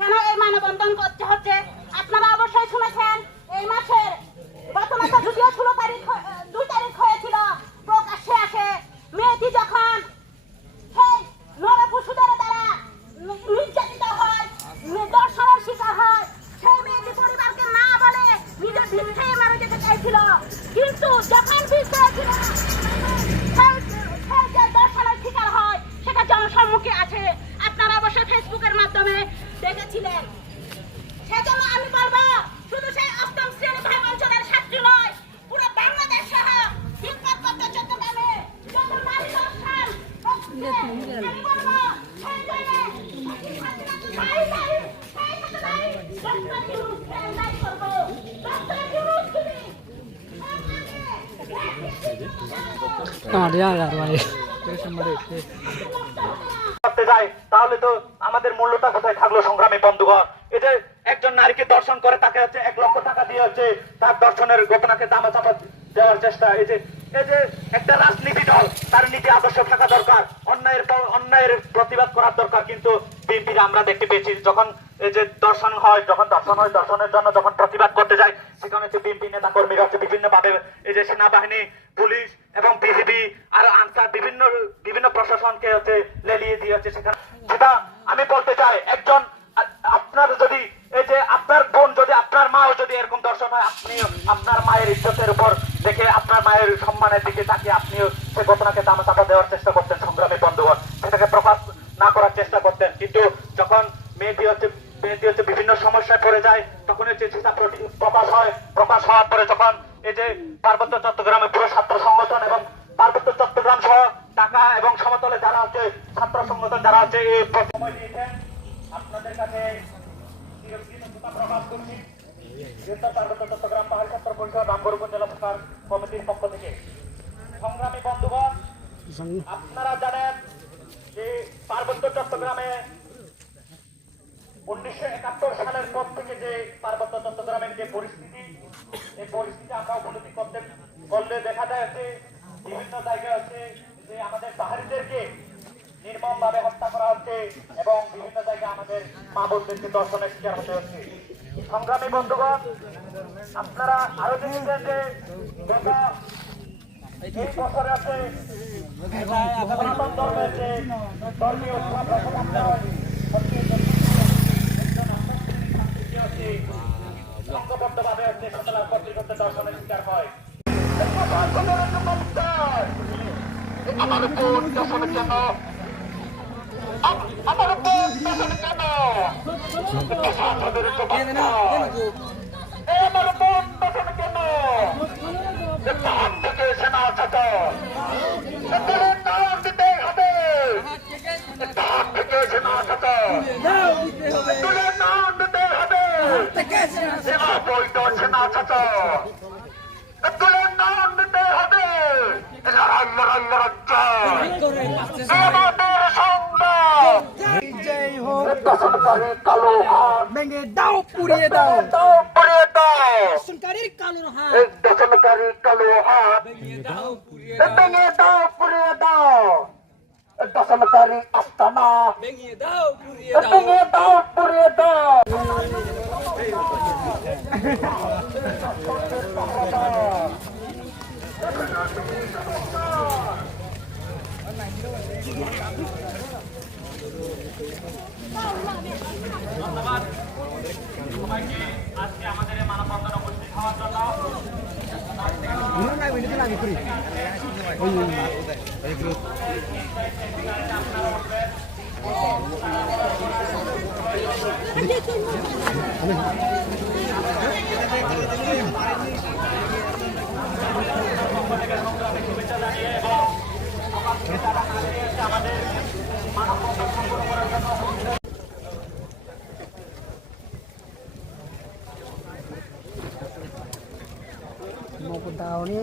কেন এই মানববন্ধন করতে হচ্ছে? আপনারা অবশ্যই শুনেছেন এই মাসের গত মাসে যদিও 2 তারিখ হয়েছিল, প্রকাশ্যে আসে মেয়েটি যখন সেই নরপশুদের দ্বারা নির্যাতিত হয়, দর্শনের শিকার হয়, সেই মেয়েটি পরিবারকে না বলে নিজের বিষ খেয়ে মারা যেতে চাইছিল। কিন্তু যখন বিষ খেয়েছিল সেই যে দর্শনের শিকার হয় সেটা জনসম্মুখে আছে, আপনারা অবশ্যই ফেসবুকের মাধ্যমে দেখেছিলেন। সেজন্য আমি বলবো শুধু সেই অষ্টম শ্রেণী ভাই অঞ্চলের ছাত্রী নয়, পুরো বাংলাদেশ সহ হিন্দুত্ব চট্টগ্রামে যত নারী দর্শন আমি বলবো সেই করতে যায়, তাহলে তো আমাদের মূল্যটা কোথায় থাকলো সংগ্রামী বন্ধুগণ? এই যে একজন নারীকে দর্শন করে তাকে হচ্ছে 1 লক্ষ টাকা দিয়ে হচ্ছে তার দর্শনের ঘটনাকে দামা চাপা দেওয়ার চেষ্টা। এই যে একটা রাজনীতি দল, তার নীতি আদর্শ থাকা দরকার, অন্যায়ের প্রতিবাদ করার দরকার। কিন্তু বিএনপি আমরা দেখতে পেয়েছি যখন এই যে দর্শন হয়, দর্শনের জন্য যখন প্রতিবাদ করতে যায়, সেখানে হচ্ছে বিএনপি নেতা কর্মীরা হচ্ছে বিভিন্ন ভাবে এই যে সেনাবাহিনী, পুলিশ এবং বিজিবি আর আনসার বিভিন্ন প্রশাসনকে হচ্ছে লেলিয়ে দিয়ে হচ্ছে সেখানে। যেটা আমি বলতে চাই, একজন আপনার যদি এই যে আপনার বোন যদি আপনার মাও যদি এরকম দর্শন হয়, আপনি আপনার মায়ের ইজ্জতের উপর দেখে আপনার মায়ের সম্মানের দিকে তাকিয়ে আপনিও সে ঘটনাকে দামা চাপা দেওয়ার চেষ্টা করতেন সংগ্রামী বন্ধুগণ, সেটাকে প্রকাশ না করার চেষ্টা করতেন। কিন্তু যখন মেয়েটি হচ্ছে বিভিন্ন সমস্যায় পড়ে যায়, তখন হচ্ছে সেটা প্রকাশ হওয়ার পরে যখন এই যে পার্বত্য চট্টগ্রামে পুরো ছাত্র সংগঠন এবং পার্বত্য চট্টগ্রাম সহ ঢাকা এবং সমতলে যারা হচ্ছে ছাত্র সংগঠন যারা হচ্ছে এই সময় দিয়েছেন, আপনাদের কাছে কৃতজ্ঞতা প্রকাশ করছি। পার্বত্য চট্টগ্রাম পাহাড়ি ছাত্র পরিষদ রামগড় উপজেলা শাখার কমিটির পক্ষ থেকে। সংগ্রামী বন্ধুগণ, আপনারা জানেন যে পার্বত্য চট্টগ্রামে 1971 সালের পর থেকে যে পার্বত্য চট্টগ্রামের যে পরিস্থিতি, এই পরিস্থিতি আমরা উপলব্ধি করলে দেখা যায় যে বিভিন্ন জায়গায় হচ্ছে যে আমাদের পাহাড়িদেরকে নির্মম ভাবে হত্যা করা হচ্ছে এবং বিভিন্ন জায়গায় আমাদের মা বোনদেরকে দর্শনের শিকার হতে হচ্ছে। সংগ্রামী বন্ধুগণ, আপনারা আরো দেখেছেন যে এই বছরে আছে সনাতন ধর্মের যে ধর্মীয় সংঘবদ্ধভাবে হচ্ছে সতলা কর্তৃপক্ষ দর্শনের শিকার হয়। আমার বোন দর্শনে কেন, আমার বোন দর্শনে কেন, আমার বোন দর্শনে কেন, থেকে সেনা চাচা নাম দিতে হবে, থেকে সেনা চাচা নাম দিতে হবে, সেনা বৈধ সেনা চাচা নাম দিতে হবে। কালো হাত ভেঙে দাও, পুড়িয়ে দাও, পুড়িয়ে দাও, দর্শনকারীর কালো হাত দর্শনকারীর কালো হাত ভেঙে দাও, পুড়িয়ে ভেঙে দাও, পুড়িয়ে দাও, দর্শনকারী আস্তানা ভেঙে দাও, পুড়িয়ে দাও, ভেঙে দাও, পুড়িয়ে দাও। ধন্যবাদ সবাইকে আজকে আমাদের এই মানববন্ধনে উপস্থিত হওয়ার জন্য। শুভেচ্ছা জানিয়ে এবং আমাদের মানববন্ধন সম্পন্ন করার জন্য mau daunnya